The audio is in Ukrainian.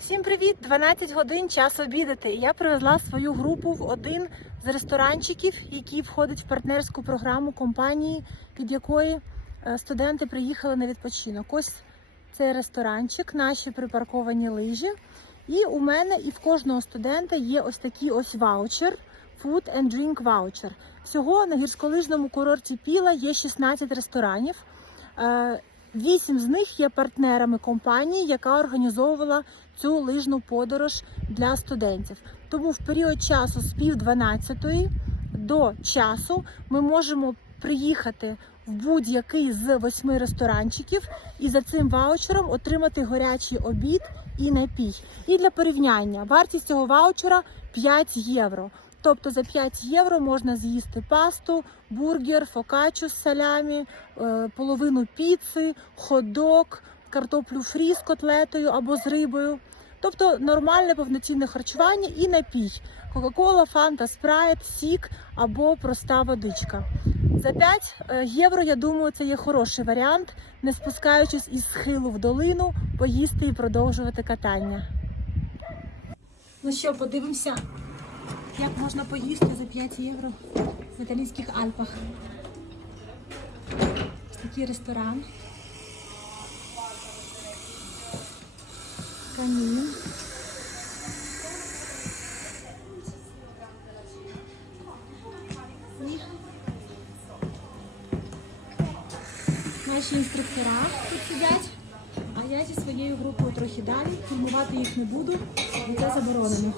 Всім привіт! 12 годин час обідати. Я привезла свою групу в один з ресторанчиків, який входить в партнерську програму компанії, від якої е, студенти приїхали на відпочинок. Ось цей ресторанчик, наші припарковані лижі. І у мене і в кожного студента є ось такий ось ваучер. Food and Drink Voucher. Всього на гірськолижному курорті Піла є 16 ресторанів. Вісім з них є партнерами компанії, яка організовувала цю лижну подорож для студентів. Тому в період часу з пів 12 до часу ми можемо приїхати в будь-який з восьми ресторанчиків і за цим ваучером отримати гарячий обід і напій. І для порівняння вартість цього ваучера 5 євро. Тобто за 5 євро можна з'їсти пасту, бургер, фокаччу з салямі, е, половину піци, хот-дог, картоплю фрі з котлетою або з рибою. Тобто нормальне повноцінне харчування і напій. Кока-кола, фанта, спрайт, сік або проста водичка. За 5 е, євро, я думаю, це є хороший варіант, не спускаючись із схилу в долину, поїсти і продовжувати катання. Ну що, подивимося, як можна поїсти за 5 євро в італійських Альпах. Такий ресторан. Камін. Наші інструктора тут сидять, а я зі своєю групою трохи далі. Фільмувати їх не буду, бо це заборонено.